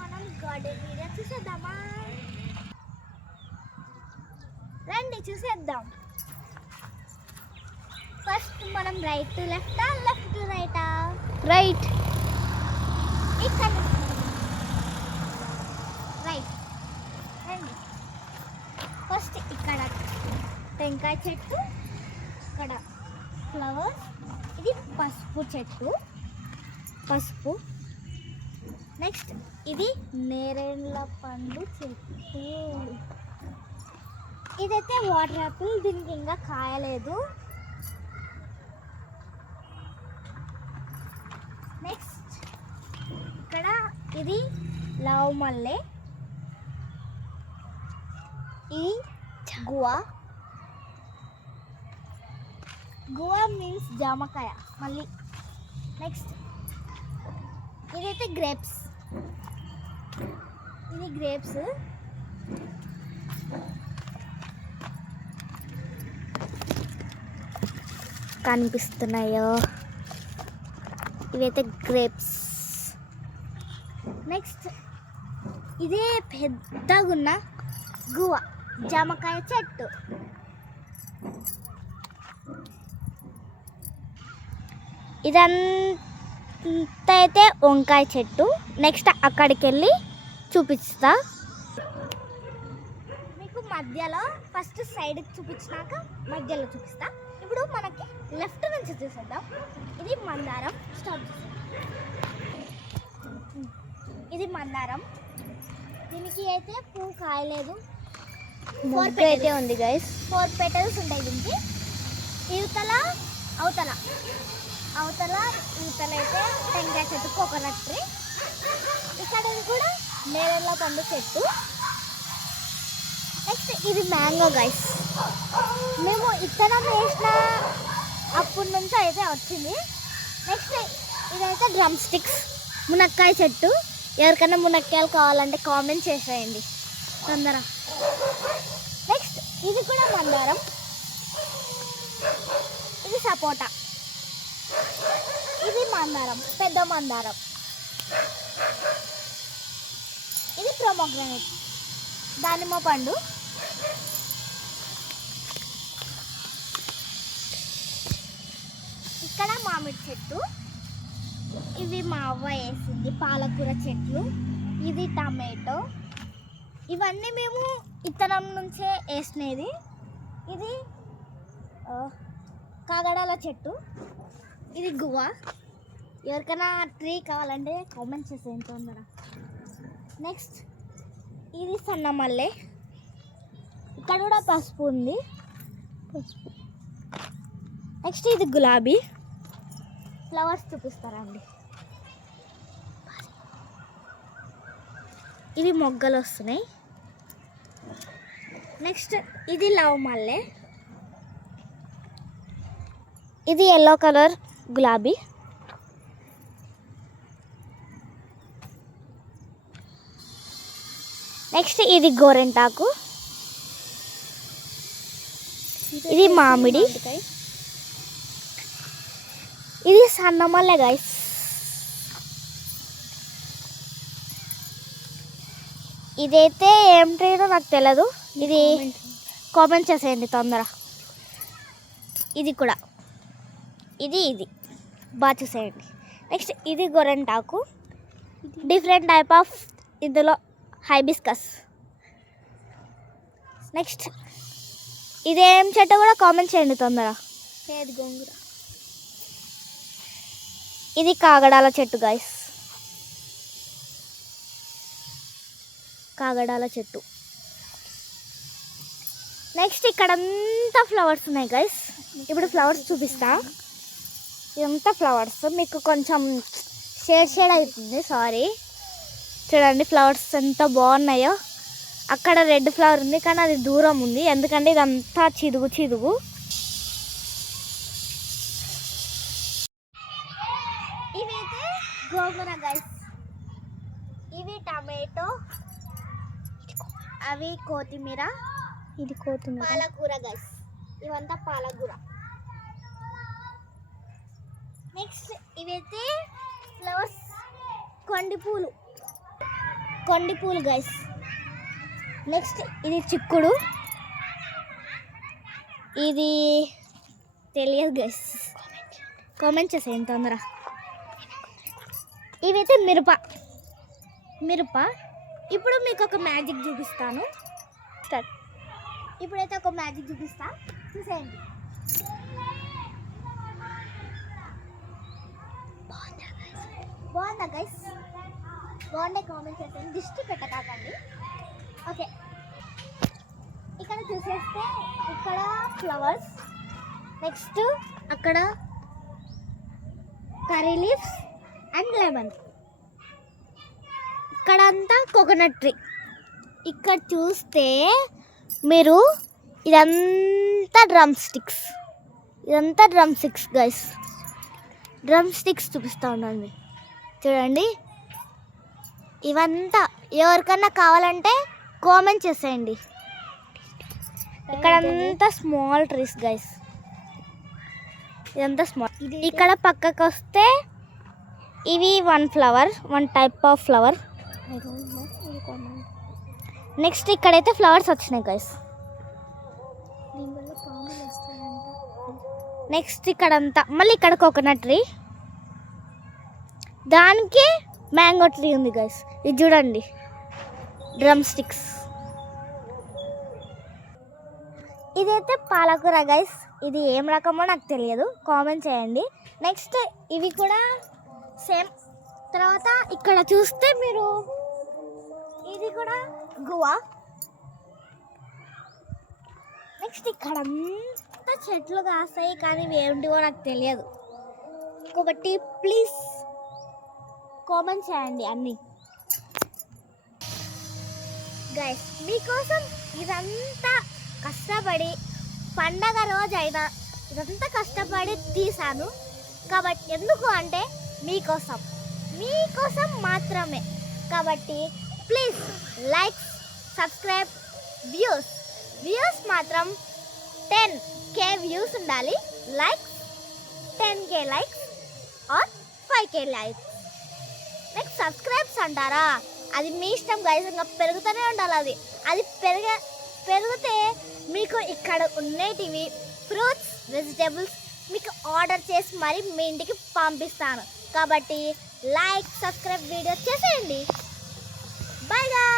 మనం garden area చూసేద్దామా? రండి చూసేద్దాం. ఫస్ట్ మనం రైట్ టు లెఫ్టా, లెఫ్ట్ టు రైటా? రైట్. ఇక్కడ రైట్. రండి. ఫస్ట్ ఇక్కడ టెంకాయ చెట్టు, ఇక్కడ ఫ్లవర్స్, ఇది పసుపు చెట్టు, పసుపు. నెక్స్ట్ ఇది నేరేళ్ళ పండు చెట్టు. ఇదైతే వాటర్ యాపిల్, దీనికి ఇంకా కాయలేదు. నెక్స్ట్ ఇక్కడ ఇది లవ్ మల్లె, ఇది గువా. గువా మీన్స్ జామకాయ. మళ్ళీ నెక్స్ట్ ఇదైతే గ్రేప్స్, ఇది గ్రేప్స్. కనిపిస్తున్నాయో ఇవైతే గ్రేప్స్. నెక్స్ట్ ఇదే పెద్దగున్న గువా జామకాయ చెట్టు. ఇదంతా అయితే వంకాయ చెట్టు. నెక్స్ట్ అక్కడికి వెళ్ళి చూపిస్తా మీకు. మధ్యలో ఫస్ట్ సైడ్కి చూపించినాక మధ్యలో చూపిస్తా. ఇప్పుడు మనకి లెఫ్ట్ నుంచి చూసేద్దాం. ఇది మందారం. స్టార్ట్ చేద్దాం. ఇది మందారం. దీనికి అయితే పువ్వు కాయలేదు. 4 అయితే ఉంది గైస్. 4 పెటల్స్ ఉంటాయి దీనికి. ఇవతల అవతల అవతల ఇవతల అయితే టెంకాయ చెట్టు, కోకోనట్ ట్రీ. ఇక్కడ కూడా నేరేళ్ళ పండు చెట్టు. నెక్స్ట్ ఇది మ్యాంగో గైస్. మేము ఇత్తనం వేసిన అప్పటి నుంచి అయితే వచ్చింది. నెక్స్ట్ ఇదైతే డ్రమ్ స్టిక్స్, మునక్కాయ చెట్టు. ఎవరికైనా మునక్కాయలు కావాలంటే కామెంట్ చేసేయండి తొందర. నెక్స్ట్ ఇది కూడా మందారం, ఇది సపోటా, ఇది మందారం, పెద్ద మందారం. ఇది ప్రొమోగ్రానేట్, దానిమ్మ పండు. ఇక్కడ మామిడి చెట్టు. ఇవి మా అవ్వ వేసింది పాలకూర చెట్లు. ఇది టమాటో. ఇవన్నీ మేము ఇత్తనం నుంచే వేసినది. ఇది కాగడాల చెట్టు, ఇది గువ్వ. ఎవరికైనా ట్రీ కావాలంటే కామెంట్ చేసేయండి తొందర. నెక్స్ట్ ఇది సన్న మల్లె. ఇక్కడ కూడా పసుపు ఉంది, పసుపు. నెక్స్ట్ ఇది గులాబీ. ఫ్లవర్స్ చూపిస్తారండి. ఇవి మొగ్గలు వస్తున్నాయి. నెక్స్ట్ ఇది లవ్ మల్లె. ఇది ఎల్లో కలర్ గులాబీ. నెక్స్ట్ ఇది గోరెంటాకు. ఇది మామిడి. ఇది సన్నమల్లె గైస్. ఇదైతే ఏం ట్రీనో నాకు తెలియదు. ఇది కామెంట్ చేసేయండి తొందర. ఇది కూడా ఇది బాగా చూసేయండి. నెక్స్ట్ ఇది గోరెంటాకు. డిఫరెంట్ టైప్ ఆఫ్ ఇందులో హైబిస్కస్. నెక్స్ట్ ఇదేం చెట్టు కూడా కామెంట్ చేయండి తొందర. గోంగూర. ఇది కాగడాల చెట్టు గైస్, కాగడాల చెట్టు. నెక్స్ట్ ఇక్కడంతా ఫ్లవర్స్ ఉన్నాయి గైస్. ఇప్పుడు ఫ్లవర్స్ చూపిస్తా. ఇదంతా ఫ్లవర్స్. మీకు కొంచెం షేడ్ అవుతుంది, సారీ. చూడండి ఫ్లవర్స్ ఎంత బాగున్నాయో. అక్కడ రెడ్ ఫ్లవర్ ఉంది కానీ అది దూరం ఉంది, ఎందుకంటే ఇదంతా చిదుగు. ఇవైతే గోంగూర గైస్. ఇవి టమాటో, అవి కొత్తిమీర, ఇది కొత్తిమీర. పాలకూర గైస్. ఇవంతా పాలకూర. నెక్స్ట్ ఇవైతే ఫ్లవర్స్, కొండి పూలు. కొండి పూలు గైస్. నెక్స్ట్ ఇది చిక్కుడు, ఇది తెలియదు గైస్, కామెంట్ చేసేయండి తొందర. ఇవైతే మిరప. ఇప్పుడు మీకు ఒక మ్యాజిక్ చూపిస్తాను. స్టార్ట్. ఇప్పుడైతే ఒక మ్యాజిక్ చూపిస్తా, చూసేయండి. బాగుందా గైస్? బాగుండే కామెంట్ చేసేయండి, దిష్టి పెట్టకండి. ఓకే, ఇక్కడ చూసేస్తే ఇక్కడ ఫ్లవర్స్, నెక్స్ట్ అక్కడ కర్రీ లీవ్స్ అండ్ లెమన్, ఇక్కడ అంతా కోకోనట్ ట్రీ. ఇక్కడ చూస్తే మీరు ఇదంతా drum sticks guys. Drum sticks చూపిస్తూ ఉండండి, చూడండి. ఇవంతా ఎవరికన్నా కావాలంటే కామెంట్ చేసేయండి. ఇక్కడంతా స్మాల్ ట్రీస్ గైస్, ఇదంతా స్మాల్. ఇక్కడ పక్కకు వస్తే ఇవి one type of flower. Next ఇక్కడైతే ఫ్లవర్స్ వచ్చినాయి గైస్. నెక్స్ట్ ఇక్కడంతా మళ్ళీ ఇక్కడ కోకోనట్ ట్రీ, దానికి మ్యాంగో ట్రీ ఉంది గైస్. ఇది చూడండి, డ్రమ్ స్టిక్స్. ఇదైతే పాలకూర గైస్, ఇది ఏం రకమో నాకు తెలియదు, కామెంట్ చేయండి. నెక్స్ట్ ఇవి కూడా సేమ్. తర్వాత ఇక్కడ చూస్తే మీరు ఇది కూడా గువా. నెక్స్ట్ ఇక్కడ అంతా చెట్లు కాస్తాయి, కానీ ఇవి ఏంటివో నాకు తెలియదు, కాబట్టి ప్లీజ్ కామెంట్ చేయండి అన్నీ గైస్. మీకోసం ఇదంతా కష్టపడి పండగ రోజు అయినా ఇదంతా కష్టపడి తీసాను, కాబట్టి ఎందుకు అంటే మీకోసం మాత్రమే. కాబట్టి ప్లీజ్ లైక్, సబ్స్క్రైబ్, వ్యూస్ మాత్రం 10K వ్యూస్ ఉండాలి. Likes 10K likes or 5K likes. Next subscribes అంటారా, అది మీ ఇష్టం గైస్, ఇంకా పెరుగుతూనే ఉండాలి. అది పెరిగితే మీకు ఇక్కడ ఉండేటివి ఫ్రూట్స్, వెజిటేబుల్స్ మీకు ఆర్డర్ చేసి మరి మీ ఇంటికి పంపిస్తాను. కాబట్టి లైక్, సబ్స్క్రైబ్ వీడియో చేసేయండి. బాయ్.